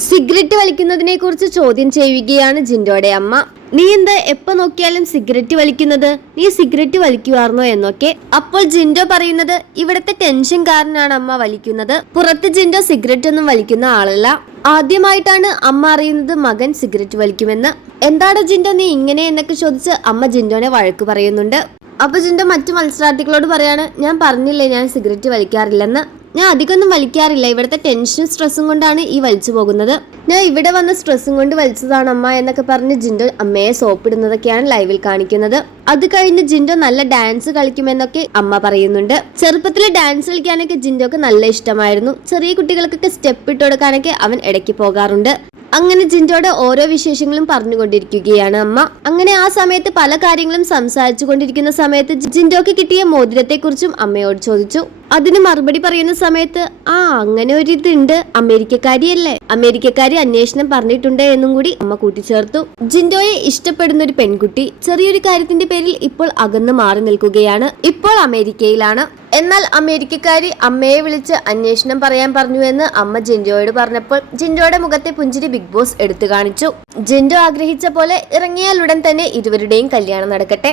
Cigarette വലിക്കുന്നതിനെ കുറിച്ച് ചോദ്യം ചെയ്യുകയാണ് ജിൻഡോയുടെ അമ്മ. നീ എന്താ എപ്പോ നോക്കിയാലും സിഗരറ്റ് വലിക്കുന്നത്? നീ സിഗരറ്റ് വലിക്കുവാർന്നോ? എന്നൊക്കെ. അപ്പോൾ ജിൻഡോ പറയുന്നത് ഇവിടത്തെ ടെൻഷൻ കാരനാണ് അമ്മ വലിക്കുന്നത്. പുറത്ത് ജിൻഡോ സിഗരറ്റ് ഒന്നും വലിക്കുന്ന ആളല്ല. ആദ്യമായിട്ടാണ് അമ്മ അറിയുന്നത് മകൻ സിഗരറ്റ് വലിക്കുമെന്ന്. എന്താണ് ജിൻഡോ നീ ഇങ്ങനെ എന്നൊക്കെ ചോദിച്ച് അമ്മ ജിൻഡോനെ വഴക്ക് പറയുന്നുണ്ട്. അപ്പൊ ജിൻഡോ മറ്റു മത്സരാർത്ഥികളോട് പറയാണ് ഞാൻ പറഞ്ഞില്ലേ ഞാൻ സിഗരറ്റ് വലിക്കാറില്ലെന്ന്. ഞാൻ അധികമൊന്നും വലിക്കാറില്ല. ഇവിടുത്തെ ടെൻഷനും സ്ട്രെസ്സും കൊണ്ടാണ് ഈ വലിച്ചു പോകുന്നത്. ഞാൻ ഇവിടെ വന്ന സ്ട്രെസ്സും കൊണ്ട് വലിച്ചതാണ് അമ്മ എന്നൊക്കെ പറഞ്ഞ് ജിൻഡോ അമ്മയെ സോപ്പിടുന്നതൊക്കെയാണ് ലൈവിൽ കാണിക്കുന്നത്. അത് കഴിഞ്ഞ് ജിൻഡോ നല്ല ഡാൻസ് കളിക്കുമെന്നൊക്കെ അമ്മ പറയുന്നുണ്ട്. ചെറുപ്പത്തിൽ ഡാൻസ് കളിക്കാനൊക്കെ ജിൻഡോക്ക് നല്ല ഇഷ്ടമായിരുന്നു. ചെറിയ കുട്ടികൾക്കൊക്കെ സ്റ്റെപ്പ് ഇട്ട് കൊടുക്കാനൊക്കെ അവൻ ഇടയ്ക്ക് പോകാറുണ്ട്. അങ്ങനെ ജിൻഡോയുടെ ഓരോ വിശേഷങ്ങളും പറഞ്ഞുകൊണ്ടിരിക്കുകയാണ് അമ്മ. അങ്ങനെ ആ സമയത്ത് പല കാര്യങ്ങളും സംസാരിച്ചു കൊണ്ടിരിക്കുന്ന സമയത്ത് ജിൻഡോക്ക് കിട്ടിയ മോതിരത്തെക്കുറിച്ചും അമ്മയോട് ചോദിച്ചു. അതിന് മറുപടി പറയുന്ന സമയത്ത് ആ അങ്ങനെ ഒരു ഇതുണ്ട്. അമേരിക്കക്കാരിയല്ലേ? അമേരിക്കക്കാരി അന്വേഷണം പറഞ്ഞിട്ടുണ്ട് എന്നും കൂടി അമ്മ കൂട്ടിച്ചേർത്തു. ജിൻഡോയെ ഇഷ്ടപ്പെടുന്ന ഒരു പെൺകുട്ടി ചെറിയൊരു കാര്യത്തിന്റെ പേരിൽ ഇപ്പോൾ അകന്നു മാറി നിൽക്കുകയാണ്. ഇപ്പോൾ അമേരിക്കയിലാണ്. എന്നാൽ അമേരിക്കക്കാരി അമ്മയെ വിളിച്ച് അന്വേഷണം പറയാൻ പറഞ്ഞുവെന്ന് അമ്മ ജിൻഡോയോട് പറഞ്ഞപ്പോൾ ജിൻഡോയുടെ മുഖത്തെ പുഞ്ചിരി ബിഗ് ബോസ് എടുത്തു കാണിച്ചു. ജിൻഡോ ആഗ്രഹിച്ച പോലെ ഇറങ്ങിയാൽ ഉടൻ തന്നെ ഇരുവരുടെയും കല്യാണം നടക്കട്ടെ.